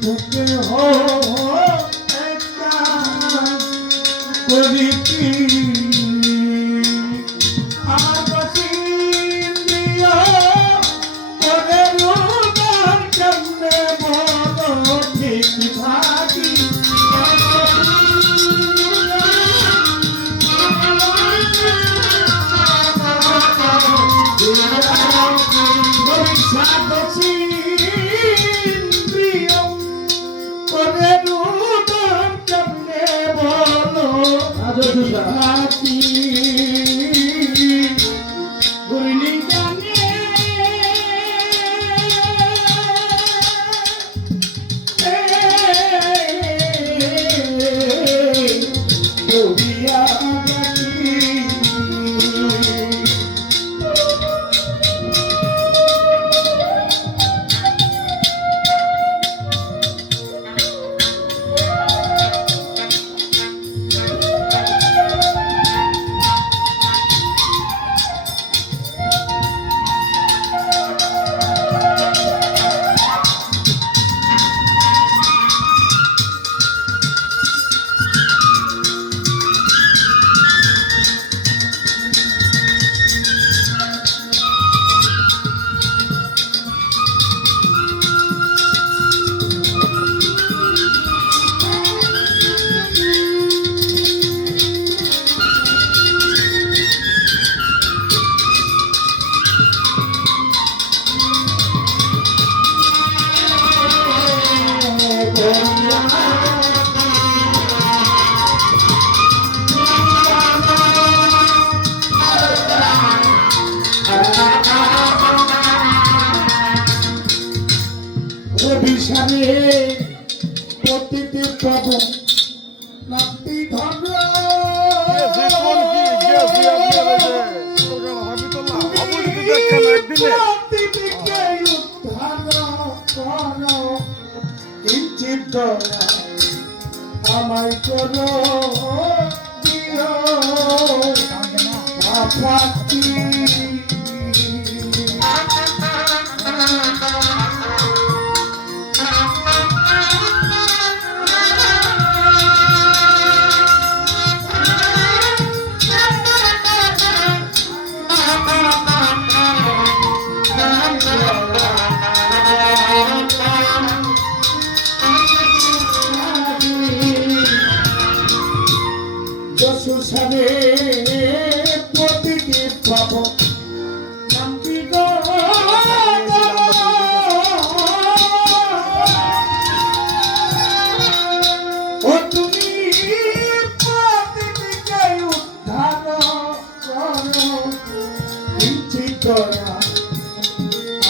বুকে হো একটা করিতি আমার বাসি দিয়া করে রোদার কেমনে বলো ঠিক থাকি অভিশাপে প্রতিটি প্রভু নামটি ধর্ম আমায় করো দিও মাফাতি যশোসারে প্রতিটি পাবো নামটি গো ও তুমি প্রতিটিকে উদ্ধার করো কিঞ্চিত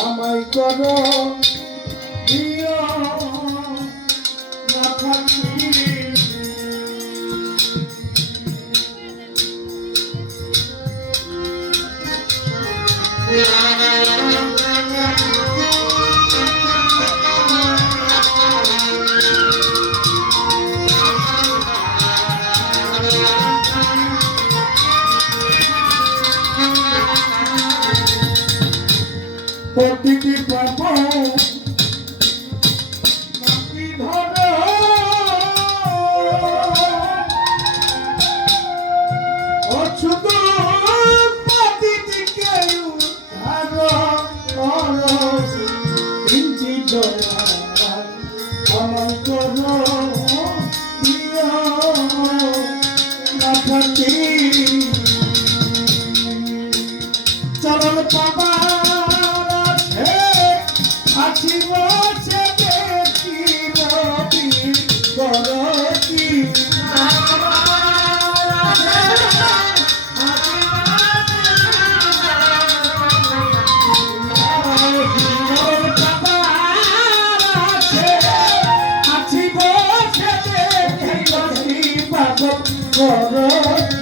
আমায় করো দিও না থাকি প্রতিটি পাপ নামটি ধরো অচ্যুত প্রতিটিকে উদ্ধার করো কিঞ্চিত আমায় করো দিও না থাকি চরণ পাবা আছি বসে দেখি রবি করতি আছি বসে দেখি রবি করতি